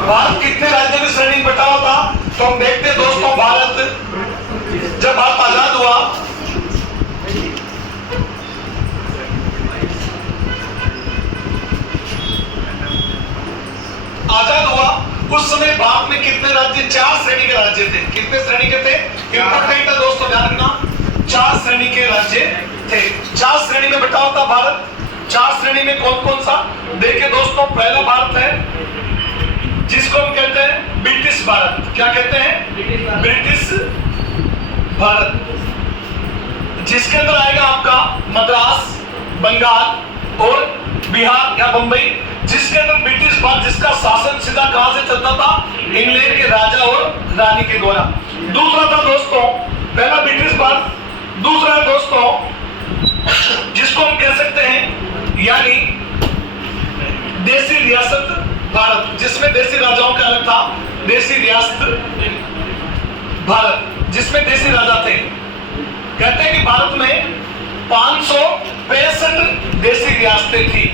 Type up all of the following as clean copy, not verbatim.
भारत कितने राज्यों की श्रेणी में बटा हुआ था? तो हम देखते हैं दोस्तों, भारत जब भारत आजाद हुआ, उस समय भारत में कितने राज्य? 4 श्रेणी के राज्य थे। कितने श्रेणी के थे? इंपॉर्टेंट है दोस्तों, ध्यान रखना। 4 श्रेणी के राज्य थे। 4 श्रेणी में बटा होता भारत। 4 श्रेणी में कौन कौन सा? देखिए दोस्तों, पहला भारत है जिसको हम कहते हैं ब्रिटिश भारत। क्या कहते हैं? ब्रिटिश भारत, जिसके अंदर आएगा आपका मद्रास, बंगाल और बिहार या बंबई, जिसके अंदर ब्रिटिश भारत, जिसका शासन सीधा कहां से चलता था? इंग्लैंड के राजा और रानी के द्वारा। दूसरा था दोस्तों, पहला ब्रिटिश भारत। दूसरा है दोस्तों जिसको हम कह सकते हैं यानी देसी रियासत भारत, जिसमें देसी राजाओं का अलग था। देसी रियासत भारत, जिसमें देसी राजा थे। कहते हैं कि भारत में 565 देसी रियासतें थी।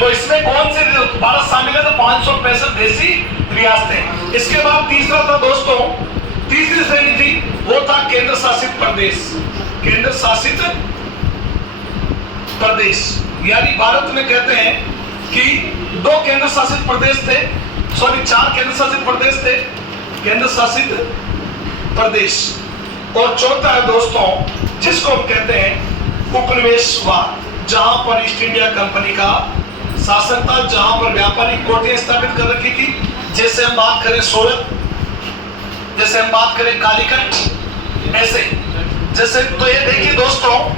तो इसमें कौन से भारत शामिल है? तो 565 देसी रियासतें। इसके बाद तीसरा था दोस्तों, तीसरी श्रेणी थी, वो था केंद्र शासित प्रदेश। केंद्र शासित प्रदेश, यानी भारत में कहते हैं कि 2 केंद्र शासित प्रदेश थे, 4 केंद्र शासित प्रदेश थे। केंद्र शासित प्रदेश। और चौथा है दोस्तों जिसको हम कहते हैं उपनिवेशवाद, जहां पर ईस्ट इंडिया कंपनी का शासन था, जहां पर व्यापारिक कोठियां स्थापित कर रखी थी। जैसे हम बात करें सूरत, जैसे हम बात करें कालीकट, ऐसे जैसे। तो ये देखिए दोस्तों,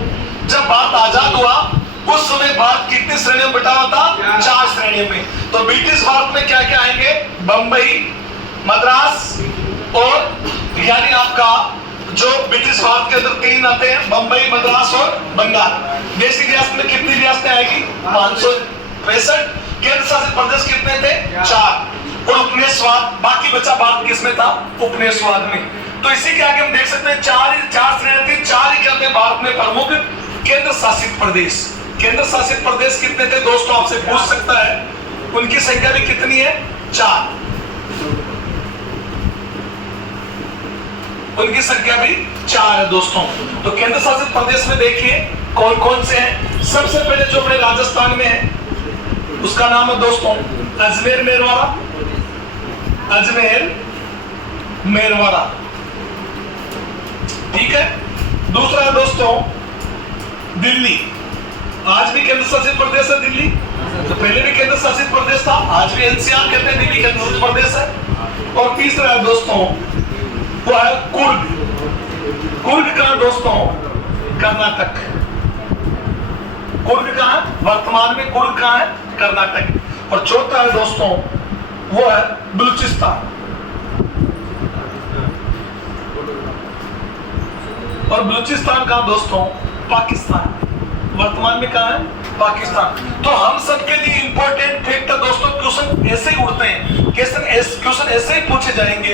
जब भारत आजाद हुआ उस समय भारत कितनी श्रेणियों में बटा हुआ था? 4 श्रेणियों में। तो ब्रिटिश भारत में क्या क्या आएंगे? बंबई, मद्रास और यानी आपका जो ब्रिटिश भारत के अंदर 3 आते हैं, बंबई, मद्रास और बंगाल। देसी रियासत में कितनी रियासतें आएगी? 565। केंद्र शासित प्रदेश कितने थे? 4। और उपनिवेशवाद बाकी बचा भारत किसमें था? उपनिवेशवाद में। तो इसी के आगे हम देख सकते हैं 4 श्रेणी थी। 4 ही क्या थे भारत में प्रमुख केंद्र शासित प्रदेश। केंद्र शासित प्रदेश कितने थे दोस्तों? आपसे पूछ सकता है। उनकी संख्या भी कितनी है? 4। उनकी संख्या भी 4 है दोस्तों। तो केंद्र शासित प्रदेश में देखिए कौन कौन से हैं। सबसे पहले जो अपने राजस्थान में है उसका नाम है दोस्तों अजमेर मेरवाड़ा। अजमेर मेरवाड़ा, ठीक है। दूसरा है दोस्तों दिल्ली। आज भी केंद्र शासित प्रदेश है दिल्ली। तो पहले भी केंद्र शासित प्रदेश था, आज भी एनसीआर कहते हैं, दिल्ली केंद्र शासित प्रदेश है। और तीसरा है दोस्तों वो है कुर्ग। कुर्ग कहां दोस्तों? कर्नाटक। कुर्ग कहां? वर्तमान में कुर्ग कहां है? कर्नाटक। और चौथा है दोस्तों वो है बलूचिस्तान। और बलूचिस्तान कहां दोस्तों? पाकिस्तान। वर्तमान में कहां है? पाकिस्तान। तो हम सबके लिए इंपॉर्टेंट फैक्ट है दोस्तों, क्वेश्चन ऐसे ही उड़ते हैं, क्वेश्चन ऐसे ही पूछे जाएंगे।